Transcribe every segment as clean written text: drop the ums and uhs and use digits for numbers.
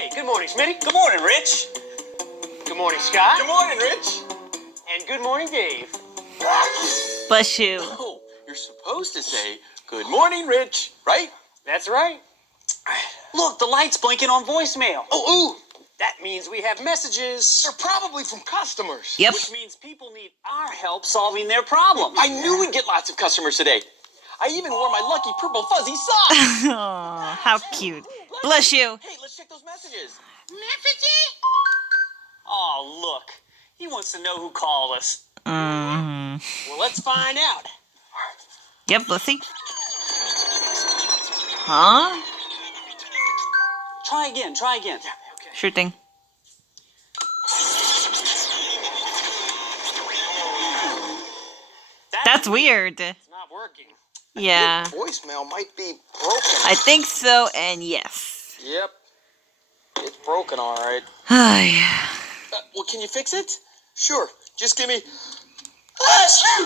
Hey, good morning, Smitty. Good morning, Rich. Good morning, Scott. Good morning, Rich. And good morning, Dave. Bless you. Oh, you're supposed to say, good morning, Rich, right? That's right. Look, the light's blinking on voicemail. Oh, ooh. That means we have messages. They're probably from customers. Yep. Which means people need our help solving their problems. I knew we'd get lots of customers today. I even wore my lucky purple fuzzy socks. Aw, how cute. Bless you. Hey, let's check those messages. Messages? Oh, look. He wants to know who called us. Mm-hmm. Well, let's find out. Yep, let's see. Huh? Try again. Okay. Sure thing. That's weird. It's not working. Yeah. Voicemail might be broken. I think so, and yes. Yep. It's broken, all right. Well, can you fix it? Sure. Just give me a shoe.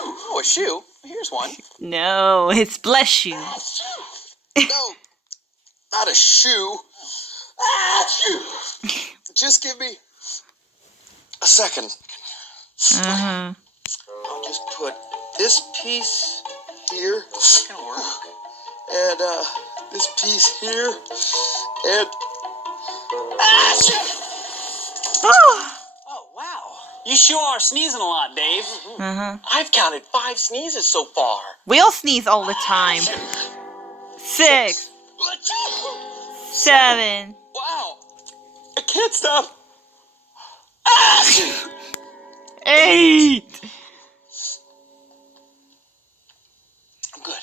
Oh, a shoe? Here's one. No, it's bless you. No, not a shoe. A shoe. Just give me a second. Uh-huh. I'll just put this piece here. That can work. And this piece here. And oh, wow. You sure are sneezing a lot, Dave. Uh-huh. I've counted 5 sneezes so far. We all sneeze all the time. 6, 7. Wow. I can't stop. 8. I'm good.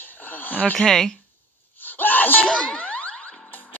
Okay.